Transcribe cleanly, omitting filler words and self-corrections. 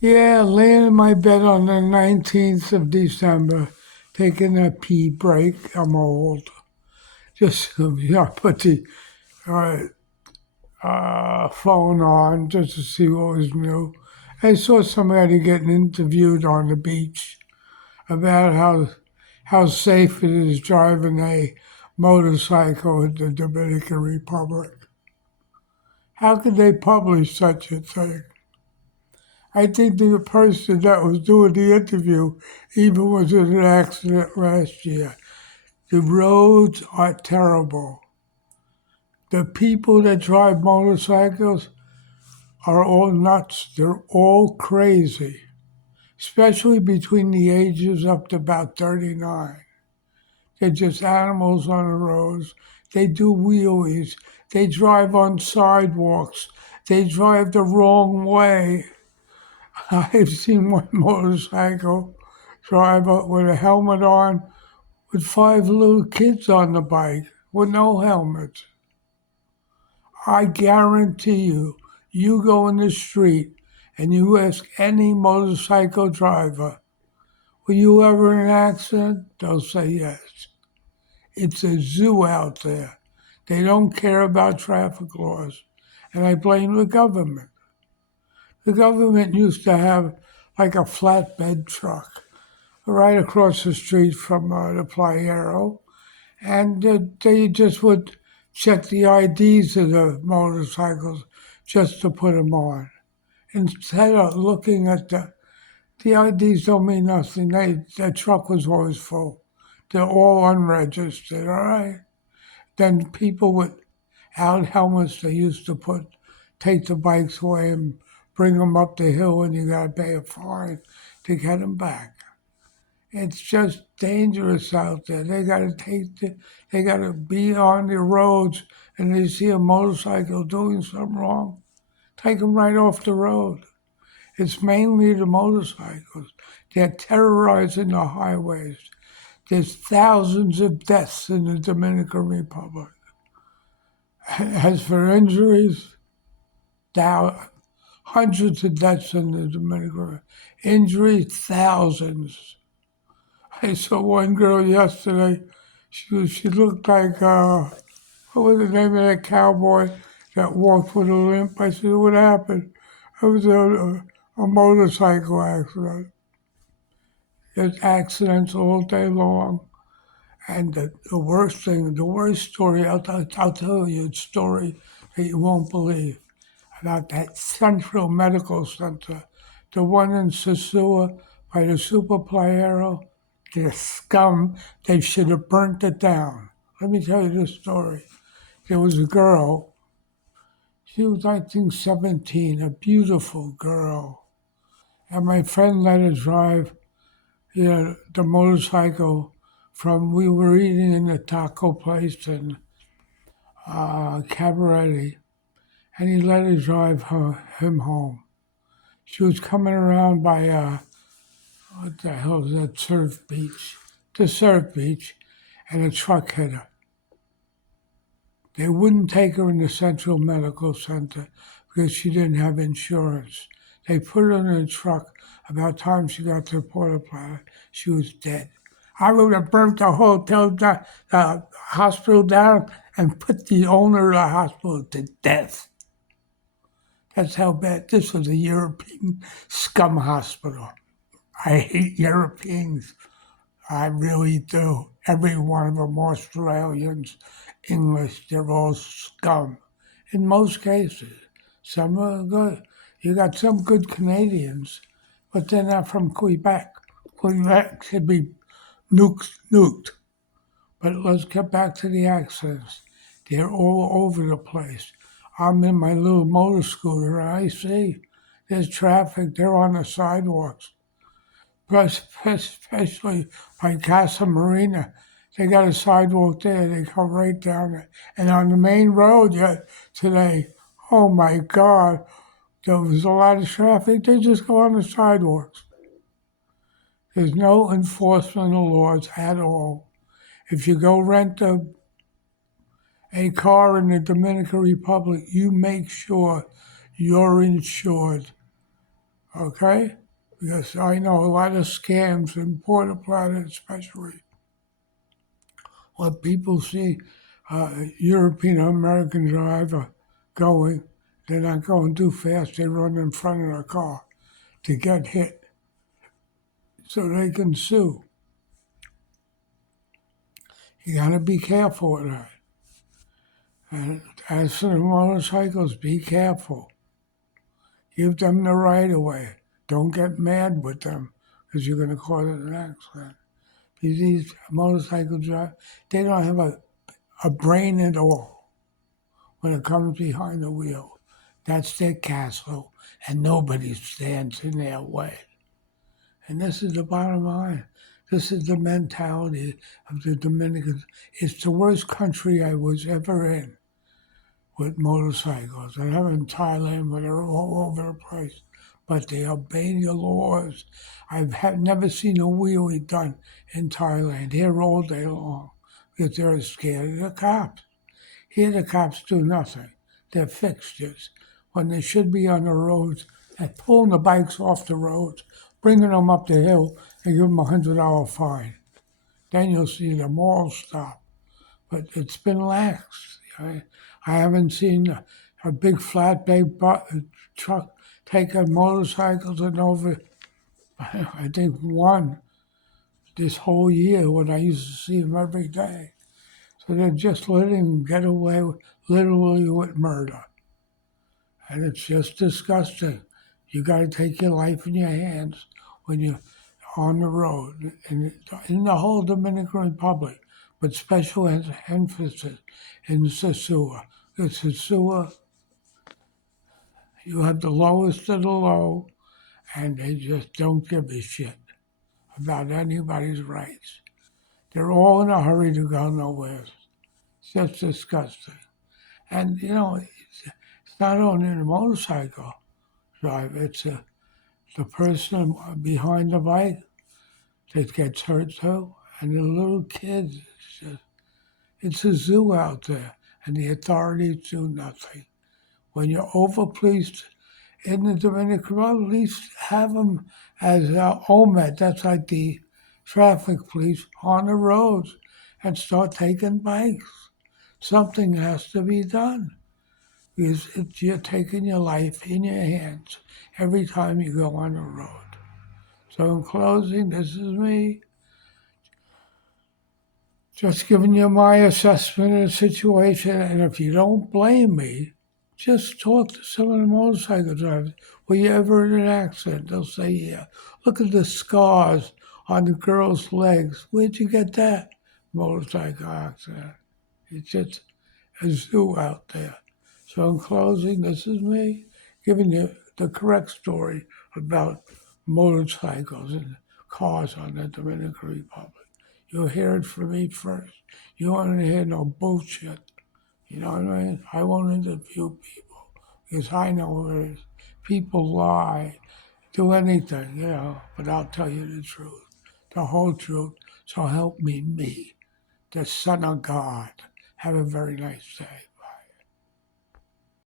Yeah, laying in my bed on the 19th of December, taking a pee break. I'm old. Just, put the uh, phone on just to see what was new. I saw somebody getting interviewed on the beach about how safe it is driving a motorcycle in the Dominican Republic. How could they publish such a thing? I think the person that was doing the interview even was in an accident last year. The roads are terrible. The people that drive motorcycles are all nuts. They're all crazy, especially between the ages up to about 39. They're just animals on the roads. They do wheelies. They drive on sidewalks. They drive the wrong way. I've seen one motorcycle driver with a helmet on with five little kids on the bike with no helmets. I guarantee you, you go in the street and you ask any motorcycle driver, were you ever in an accident? They'll say yes. It's a zoo out there. They don't care about traffic laws. And I blame the government. The government used to have like a flatbed truck right across the street from the Playero, and they just would check the IDs of the motorcycles just to put them on. Instead of looking at the IDs don't mean nothing. The truck was always full. They're all unregistered, all right? Then people without helmets, they used to take the bikes away and bring them up the hill, and you got to pay a fine to get them back. It's just dangerous out there. They gotta be on the roads, and they see a motorcycle doing something wrong, take them right off the road. It's mainly the motorcycles. They're terrorizing the highways. There's thousands of deaths in the Dominican Republic. As for injuries, thou- hundreds of deaths in the Dominican Republic. Injuries, thousands. I saw one girl yesterday. She looked like what was the name of that cowboy that walked with a limp? I said, "What happened?" It was a motorcycle accident. There's accidents all day long, and the worst thing, the worst story. I'll tell you a story that you won't believe about that Central Medical Center, the one in Sosua by the Super Playero. The scum, they should have burnt it down. Let me tell you this story. There was a girl, she was I think 17, a beautiful girl. And my friend let her drive the motorcycle from, we were eating in the taco place in Cabaret, and he let her drive him home. She was coming around by, what the hell is that, surf beach? The surf beach, and a truck hit her. They wouldn't take her in the Central Medical Center because she didn't have insurance. They put her in a truck. About the time she got to the Porta Plata, she was dead. I would have burnt the hospital down and put the owner of the hospital to death. That's how bad. This was a European scum hospital. I hate Europeans. I really do. Every one of them, Australians, English, they're all scum. In most cases, some are good. You got some good Canadians, but they're not from Quebec. Quebec should be nuked. But let's get back to the accents. They're all over the place. I'm in my little motor scooter and I see there's traffic. They're on the sidewalks, especially by Casa Marina. They got a sidewalk there. They come right down it. And on the main road yet today, oh my God, there was a lot of traffic. They just go on the sidewalks. There's no enforcement of laws at all. If you go rent a car in the Dominican Republic, you make sure you're insured. okay? Because I know a lot of scams in Porta Plata, especially when people see European American driver going, they're not going too fast. They run in front of the car to get hit so they can sue. You got to be careful with that. And as for the motorcycles, be careful. Give them the right of way. Don't get mad with them because you're going to cause an accident. Because these motorcycle drivers, they don't have a brain at all when it comes behind the wheel. That's their castle, and nobody stands in their way. And this is the bottom line. This is the mentality of the Dominicans. It's the worst country I was ever in with motorcycles. I have in Thailand where they're all over the place, but they obey the laws. Never seen a wheelie done in Thailand here all day long because they're scared of the cops. Here the cops do nothing. They're fixtures when they should be on the roads and pulling the bikes off the roads, bringing them up the hill and give them $100 fine. Then you'll see them all stop. But it's been lax. I haven't seen a big flatbed truck taking motorcycles and over, I think, one this whole year when I used to see them every day. So they're just letting them get away literally with murder. And it's just disgusting. You got to take your life in your hands when you're on the road in the whole Dominican Republic, but special emphasis in Sosua. In Sosua, you have the lowest of the low, and they just don't give a shit about anybody's rights. They're all in a hurry to go nowhere. It's just disgusting. And, it's not only the motorcycle driver, it's the person behind the bike that gets hurt too, and the little kids. It's a zoo out there, and the authorities do nothing. When you're over-policed in the Dominican Republic, at least have them as OMED, that's like the traffic police, on the roads and start taking bikes. Something has to be done because you're taking your life in your hands every time you go on the road. So in closing, this is me just giving you my assessment of the situation. And if you don't blame me, just talk to some of the motorcycle drivers. Were you ever in an accident? They'll say, yeah. Look at the scars on the girl's legs. Where'd you get that? Motorcycle accident. It's just a zoo out there. So in closing, this is me giving you the correct story about motorcycles and cars on the Dominican Republic. You'll hear it from me first. You won't hear no bullshit. You know what I mean? I won't interview people because I know what it is. People lie, do anything, but I'll tell you the truth, the whole truth. So help me, the Son of God. Have a very nice day.